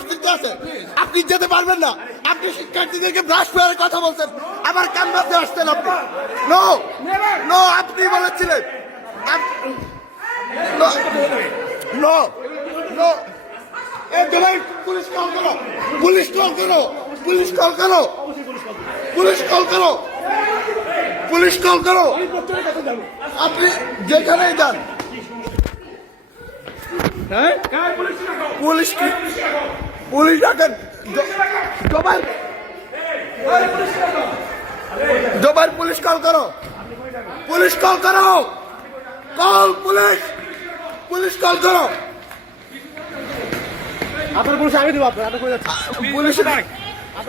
অস্তিত্ব আছে। আপনি যেতে পারবেন না। আপনি শিক্ষার্থীদেরকে ব্রাশ ফায়ারের কথা বলছেন, আবার ক্যাম্পাসে আসছেন আপনি। নো নো, আপনি বলেছিলেন। নো নো, পুলিশ কল করো, পুলিশ কল করো, পুলিশ কল করো, পুলিশ কল করো, পুলিশ কল করো। আপনি যেখানেই যান পুলিশ পুলিশ ডাকেন। জোবাইর পুলিশ কল করো, পুলিশ কল করো, কল পুলিশ, পুলিশ কল করো। আপনার পুলিশ আমি দেবো। আপনার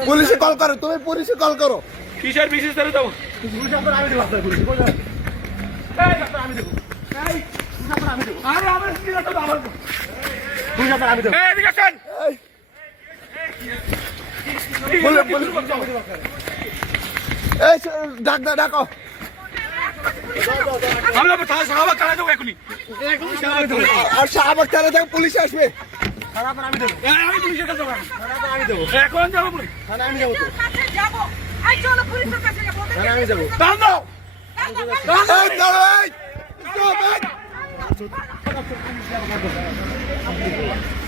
পুলিশে কল করো, তুমি পুলিশে কল করো। কিসের বিশেষ করে দেবো? পুলিশ আপনার আমি দেবো। আপনার পুলিশ আমি দেবো। আমি দেবো। আরে আমার পুলিশ আপনার আমি দেবো। এদিকে আসেন। এই ডাকো। আমরা সাহাবা কারা দেবো এখনই। আর শাহবাগ থানা থেকে পুলিশ আসবে। আমি দেবো। আমি পুলিশের কাছে যাবো। আমি দেবো। এখন যাবো পুলিশ। আমি যাবো তো। আমি যাবো। দাও দাও। এই